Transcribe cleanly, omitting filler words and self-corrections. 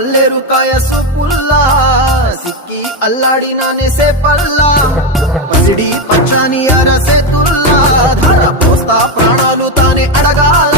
పల్లేరు కాయ సొప్పుల్లా సిక్కి అల్లాడినానే సేపల్లా పసిడి పచ్చాని అరసేతుల్లా ధార పోస్తా ప్రాణాలు తానే అడగాల